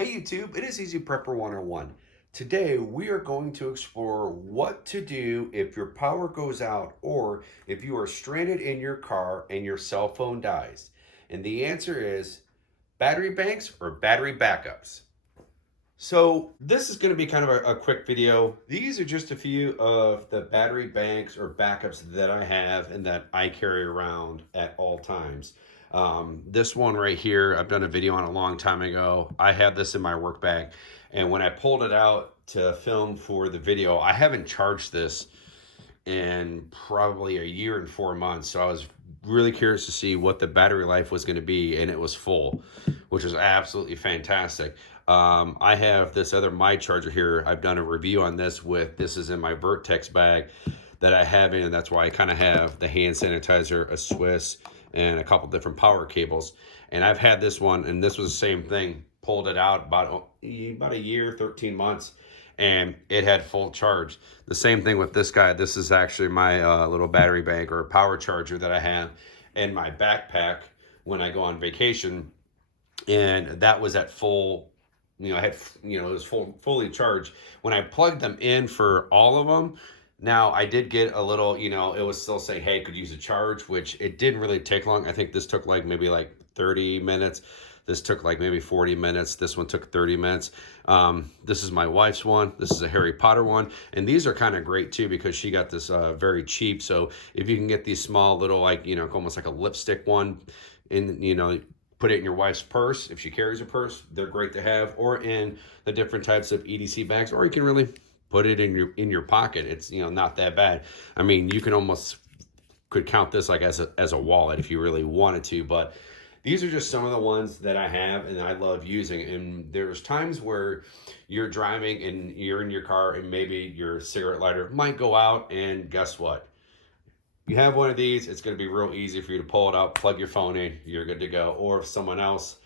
Hey YouTube, it is Easy Prepper 101. Today we are going to explore what to do if your power goes out or if you are stranded in your car and your cell phone dies. And the answer is battery banks or battery backups. So this is going to be kind of a quick video. These are just a few of the battery banks or backups that I have and that I carry around at all times. This one right here, I've done a video on a long time ago. I had this in my work bag, and when I pulled it out to film for the video, I haven't charged this in probably a year and 4 months. So I was really curious to see what the battery life was going to be, and it was full, which was absolutely fantastic. I have this other My charger here. I've done a review on this this is in my Vertex bag that I have in, and that's why I kind of have the hand sanitizer, a Swiss, and a couple different power cables. And I've had this one, and this was the same thing. Pulled it out about a year, 13 months, and it had full charge. The same thing with this guy. This is actually my little battery bank or power charger that I have in my backpack when I go on vacation, and that was at full. I had, it was fully charged when I plugged them in for all of them. Now I did get a little, it was still saying, hey, could use a charge, which it didn't really take long. I think this took maybe 30 minutes. This took maybe 40 minutes. This one took 30 minutes. This is my wife's one. This is a Harry Potter one. And these are kind of great too, because she got this very cheap. So if you can get these small little, almost like a lipstick one in, put it in your wife's purse. If she carries a purse, they're great to have, or in the different types of EDC bags, or you can really put it in your pocket. It's, not that bad. I mean, you can almost could count this as a wallet if you really wanted to, but these are just some of the ones that I have and I love using. And there's times where you're driving and you're in your car and maybe your cigarette lighter might go out, and guess what? You have one of these, it's going to be real easy for you to pull it out, plug your phone in, you're good to go. Or if someone else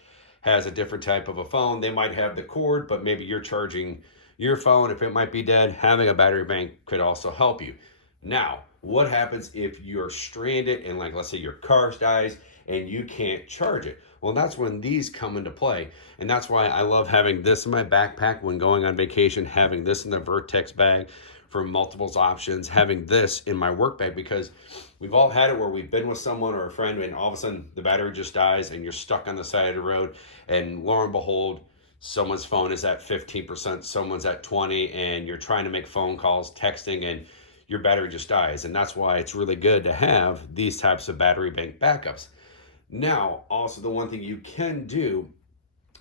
has a different type of a phone, they might have the cord, but maybe you're charging your phone. If it might be dead, having a battery bank could also help you. Now, what happens if you're stranded and let's say your car dies and you can't charge it? Well, that's when these come into play. And that's why I love having this in my backpack when going on vacation, having this in the Vertex bag for multiples options, having this in my work bag, because we've all had it where we've been with someone or a friend and all of a sudden the battery just dies and you're stuck on the side of the road, and lo and behold, someone's phone is at 15%, someone's at 20, and you're trying to make phone calls, texting, and your battery just dies. And that's why it's really good to have these types of battery bank backups. Now, also the one thing you can do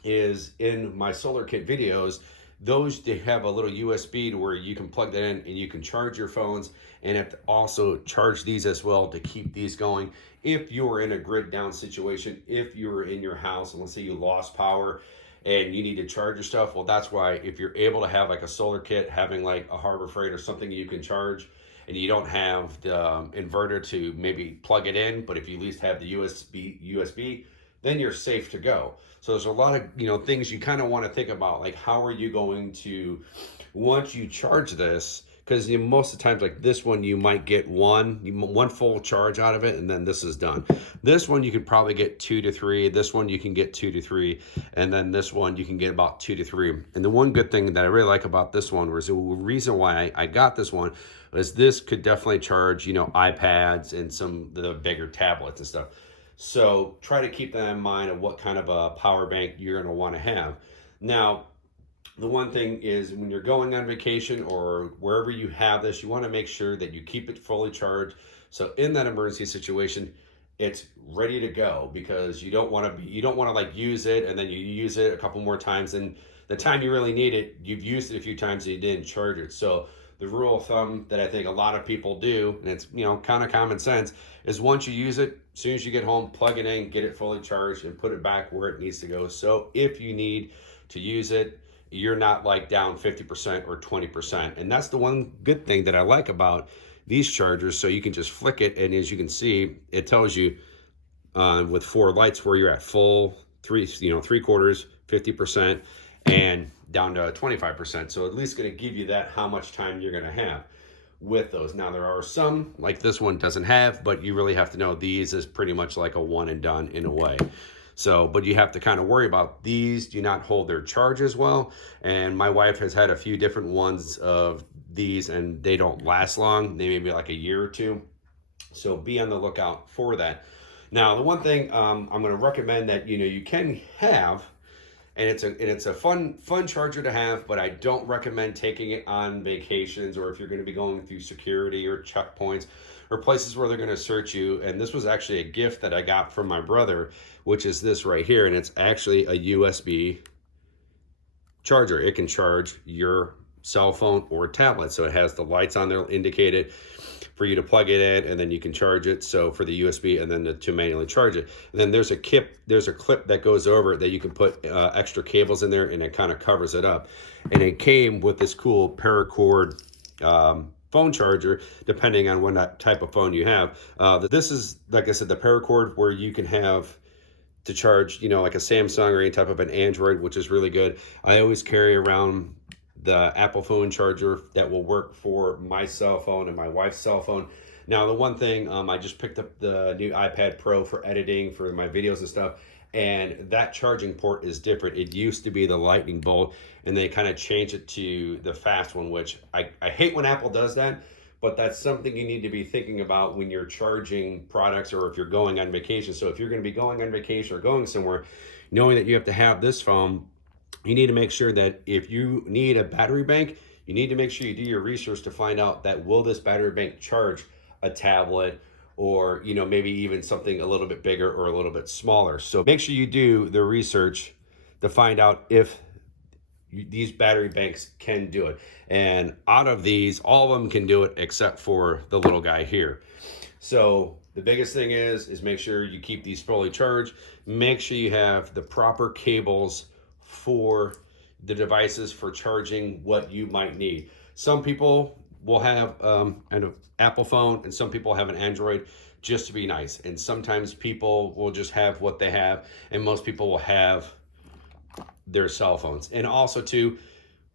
is in my solar kit videos, they have a little USB to where you can plug that in and you can charge your phones, and have to also charge these as well to keep these going. If you are in a grid down situation, if you were in your house and let's say you lost power and you need to charge your stuff, well, that's why if you're able to have a solar kit, having a Harbor Freight or something you can charge, and you don't have the inverter to maybe plug it in, but if you at least have the USB, then you're safe to go. So there's a lot of things you kind of want to think about, like how are you going to, once you charge this, because most of the times this one you might get one full charge out of it, and then this is done. This one you could probably get 2 to 3. This one you can get 2 to 3, and then this one you can get about 2 to 3. And the one good thing that I really like about this one was the reason why I got this one is this could definitely charge iPads and some of the bigger tablets and stuff. So try to keep that in mind of what kind of a power bank you're going to want to have. Now, the one thing is when you're going on vacation or wherever you have this, you want to make sure that you keep it fully charged. So in that emergency situation, it's ready to go, because you don't want to use it and then you use it a couple more times, and the time you really need it, you've used it a few times and you didn't charge it. So the rule of thumb that I think a lot of people do, and it's kind of common sense, is once you use it, as soon as you get home, plug it in, get it fully charged, and put it back where it needs to go. So if you need to use it, you're not down 50% or 20%. And that's the one good thing that I like about these chargers. So you can just flick it, and as you can see, it tells you with 4 lights where you're at full, 3/4, 50%, and down to 25%. So at least going to give you that how much time you're going to have with those. Now there are some like this one doesn't have, but you really have to know these is pretty much like a one and done in a way. So, but you have to kind of worry about these do not hold their charge as well. And my wife has had a few different ones of these and they don't last long. They may be like a year or two. So be on the lookout for that. Now, the one thing I'm going to recommend that you can have, and it's a fun charger to have, but I don't recommend taking it on vacations or if you're going to be going through security or checkpoints or places where they're going to search you. And this was actually a gift that I got from my brother, which is this right here, and it's actually a USB charger. It can charge your cell phone or tablet, so it has the lights on there indicated for you to plug it in, and then you can charge it. So for the USB, and then to manually charge it. And then there's a clip that goes over it that you can put extra cables in there, and it kind of covers it up. And it came with this cool paracord phone charger, depending on what type of phone you have. This is, like I said, the paracord where you can have to charge, like a Samsung or any type of an Android, which is really good. I always carry around the Apple phone charger that will work for my cell phone and my wife's cell phone. Now, the one thing, I just picked up the new iPad Pro for editing for my videos and stuff, and that charging port is different. It used to be the lightning bolt, and they kind of changed it to the fast one, which I hate when Apple does that, but that's something you need to be thinking about when you're charging products or if you're going on vacation. So if you're going to be going on vacation or going somewhere, knowing that you have to have this phone, you need to make sure that if you need a battery bank, you need to make sure you do your research to find out that will this battery bank charge a tablet or maybe even something a little bit bigger or a little bit smaller. So make sure you do the research to find out if these battery banks can do it. And out of these, all of them can do it except for the little guy here. So the biggest thing is make sure you keep these fully charged. Make sure you have the proper cables for the devices for charging what you might need. Some people will have an Apple phone and some people have an Android just to be nice. And sometimes people will just have what they have, and most people will have their cell phones. And also too,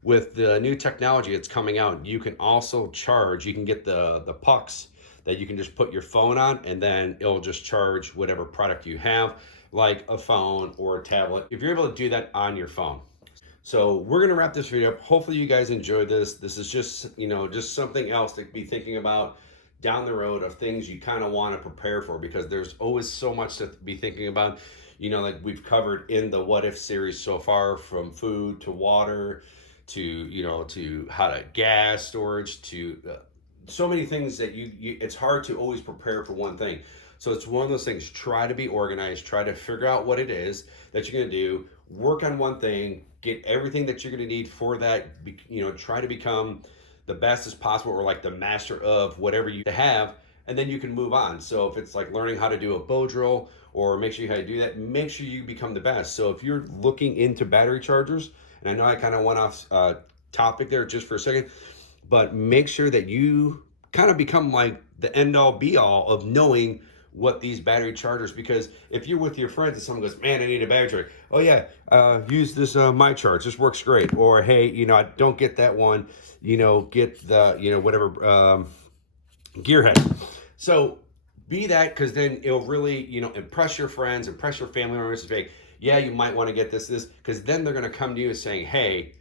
with the new technology that's coming out, you can also charge, you can get the pucks that you can just put your phone on, and then it'll just charge whatever product you have, like a phone or a tablet, if you're able to do that on your phone. So we're going to wrap this video up. Hopefully you guys enjoyed this. This is just, just something else to be thinking about down the road of things you kind of want to prepare for, because there's always so much to be thinking about. Like we've covered in the What If series so far, from food to water to, to how to gas storage to so many things that it's hard to always prepare for one thing. So it's one of those things, try to be organized, try to figure out what it is that you're going to do, work on one thing, get everything that you're going to need for that, try to become the best as possible, or like the master of whatever you have, and then you can move on. So if it's like learning how to do a bow drill, or make sure you how to do that, make sure you become the best. So if you're looking into battery chargers, and I know I kind of went off topic there just for a second, but make sure that you kind of become like the end all be all of knowing what these battery chargers, because if you're with your friends and someone goes, man, I need a battery charger. Oh yeah, use this my charge. This works great. Or hey, I don't get that one. Get the whatever gearhead. So be that, because then it'll really impress your friends, impress your family members. Say, yeah, you might want to get this, because then they're going to come to you saying, hey,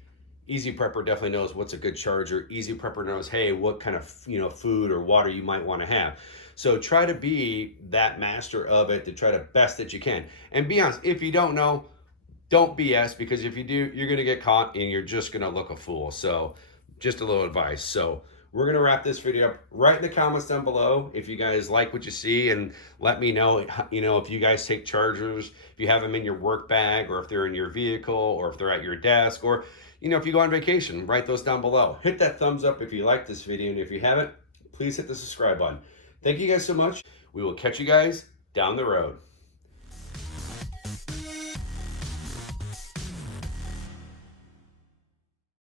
Easy Prepper definitely knows what's a good charger. Easy Prepper knows, hey, what kind of food or water you might want to have. So try to be that master of it, to try to best that you can. And be honest, if you don't know, don't BS, because if you do, you're going to get caught and you're just going to look a fool. So just a little advice. So we're going to wrap this video up. Write in the comments down below if you guys like what you see, and let me know, if you guys take chargers, if you have them in your work bag, or if they're in your vehicle, or if they're at your desk, or if you go on vacation. Write those down below. Hit that thumbs up if you like this video, and if you haven't, please hit the subscribe button. Thank you guys so much. We will catch you guys down the road.